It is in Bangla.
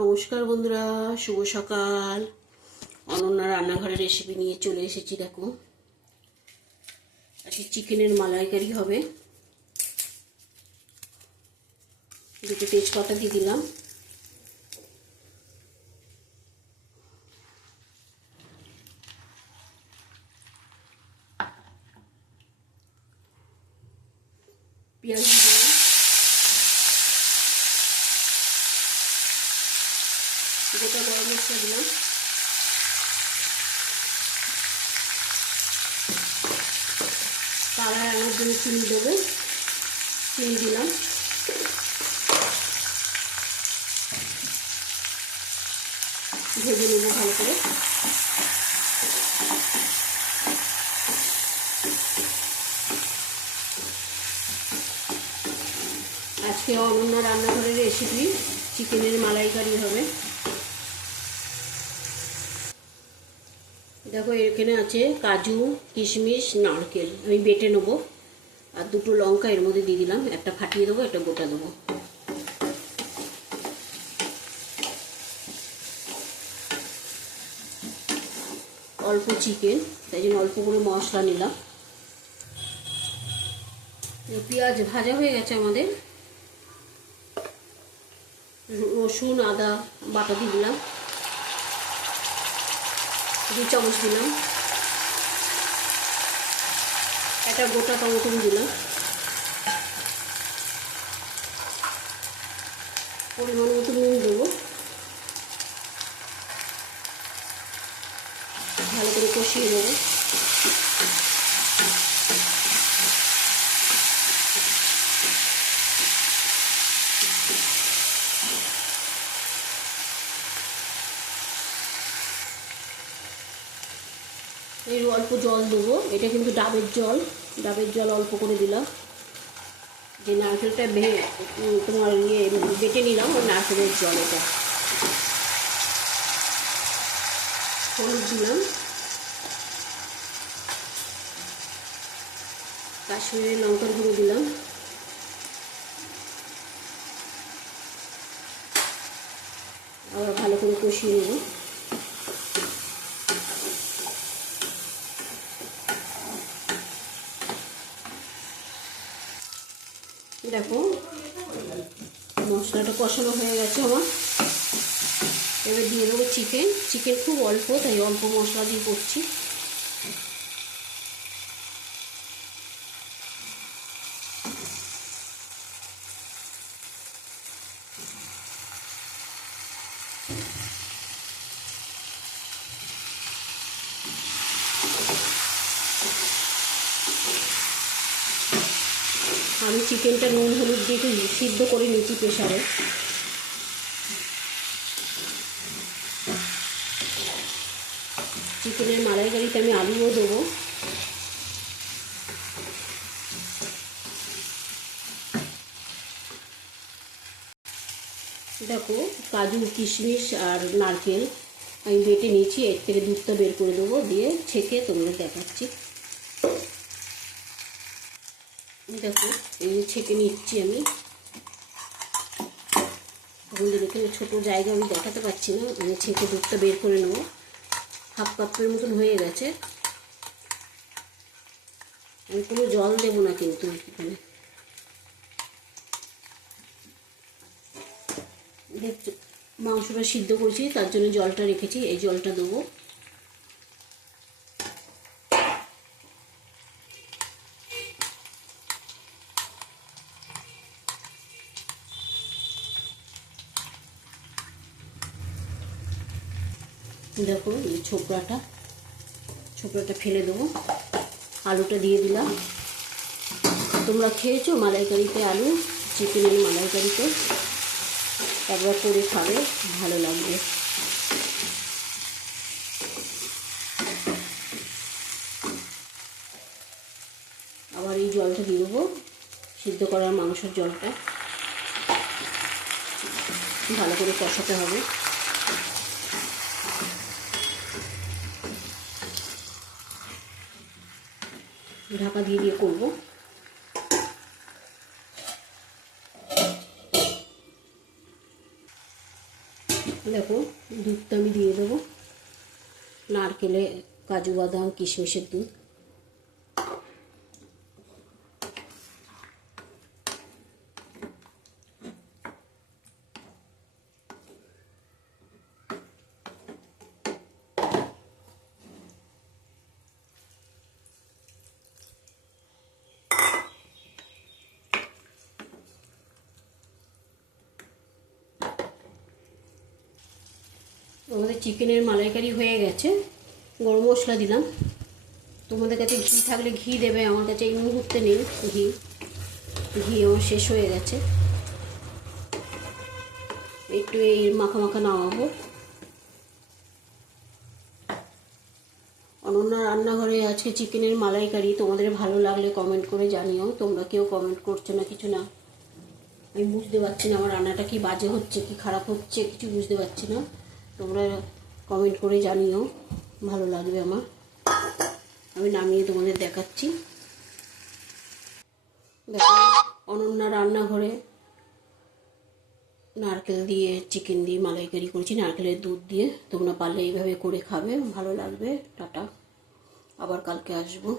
নমস্কার বন্ধুরা, শুভ সকাল। অনন্যা রান্নাঘরের রেসিপি নিয়ে চলে এসেছি। দেখো, আজকে চিকেনের মালাইকারি হবে। দুটো তেজপাতা দিয়ে দিলাম, পেঁয়াজ দিয়ে দিলাম, গোটা গরম মশলা দিলাম, কালার আনার জন্য চিনি দেবো, চিনি দিলাম, ভেজে নেবো ভালো করে। আজকে অনন্যা রান্নাঘরের রেসিপি চিকেনের মালাইকারি হবে। দেখো, এখানে আছে কাজু, কিশমিশ, নারকেল। আমি বেটে নেবো। আর দুটো লঙ্কা এর মধ্যে দিয়ে দিলাম, একটা ফাটিয়ে দেবো, একটা গোটা দেবো। অল্প চিকেন, তাই জন্য অল্প করে মশলা নিলাম। পেঁয়াজ ভাজা হয়ে গেছে আমাদের। রসুন আদা বাটা দিয়ে দিলাম, 2 চামচ দিলাম। একটা গোটা টমেটো দিলাম, পরিমাণ মতো নুন দেবো। ভালো করে কষিয়ে দেবো। এর অল্প জল দেবো। এটা কিন্তু ডাবের জল, ডাবের জল অল্প করে দিলাম। যে নারকেলটা তোমার বেটে নিলাম, ওই নারকেলের জল এটা। হলুদ দিলাম, কাশ্মীরি লঙ্কার গুঁড়ো দিলাম, আবার ভালো করে কষিয়ে নেব। দেখো, মশলাটা কষানো হয়ে গেছে আমার। এবার দিয়ে দেবো চিকেন। চিকেন খুব অল্প, তাই অল্প মশলা দিয়ে করছি। আমি চিকেনটা নুন হলুদ দিয়ে একটু সিদ্ধ করে নিয়েছি প্রেসারে। চিকেনের মালাইকারিতে আমি আলুও দেবো। দেখো, কাজু কিশমিশ আর নারকেল আমি বেটে নিয়েছি। এর থেকে দুধটা বের করে দেবো, দিয়ে ছেঁকে তোমাদের দেখাচ্ছি। দেখো, এই ছেঁকে নিচ্ছি আমি। আপনাদের এখানে ছোটো জায়গা আমি দেখাতে পারছি না, আমি ছেঁকে দুধটা বের করে নেবো। হাফ কাপের মতন হয়ে গেছে। আমি কোনো জল দেবো না কিন্তু এখানে। দেখছো, মাংসটা সিদ্ধ করেছি, তার জন্য জলটা রেখেছি। এই জলটা দেবো। দেখো, এই ছোকরাটা ফেলে দেবো। আলুটা দিয়ে দিলাম। তোমরা খেয়েছো মালাইকারিতে আলু? চিকেনের মালাইকারিতে একবার করে খাবে, ভালো লাগবে। আবার এই জলটা দিয়ে দেবো, সিদ্ধ করার মাংসের জলটা। ভালো করে কষাতে হবে। ঢাকা দিয়ে দিয়ে করবো। দেখো দুধটা আমি দিয়ে দেবো, নারকেলে কাজু বাদাম কিশমিশের দুধ। আমাদের চিকেনের মালাইকারি হয়ে গেছে। গরম মশলা দিলাম, তোমাদের কাছে ঘি থাকলে ঘি দেবে, আমার কাছে এই মুহূর্তে নেই ঘি, ঘি আমার শেষ হয়ে গেছে। একটু এই মাখা মাখা নামাবো। অনন্যা রান্নাঘরে আজকে চিকেনের মালাইকারি। তোমাদের ভালো লাগলে কমেন্ট করে জানিও। তোমরা কেউ কমেন্ট করছো না, কিছু না। আমি বুঝতে পারছি না আমার রান্নাটা কি বাজে হচ্ছে কি খারাপ হচ্ছে, কিছু বুঝতে পারছি না। তোমরা কমেন্ট করে জানিও, ভালো লাগবে আমার। আমি নামিয়ে তোমাদের দেখাচ্ছি। দেখো অনন্যা রান্নাঘরে নারকেল দিয়ে চিকেন দিয়ে মালাইকারি করেছি, নারকেলের দুধ দিয়ে। তোমরা পারলে এইভাবে করে খাবে, ভালো লাগবে। টাটা, আবার কালকে আসবো।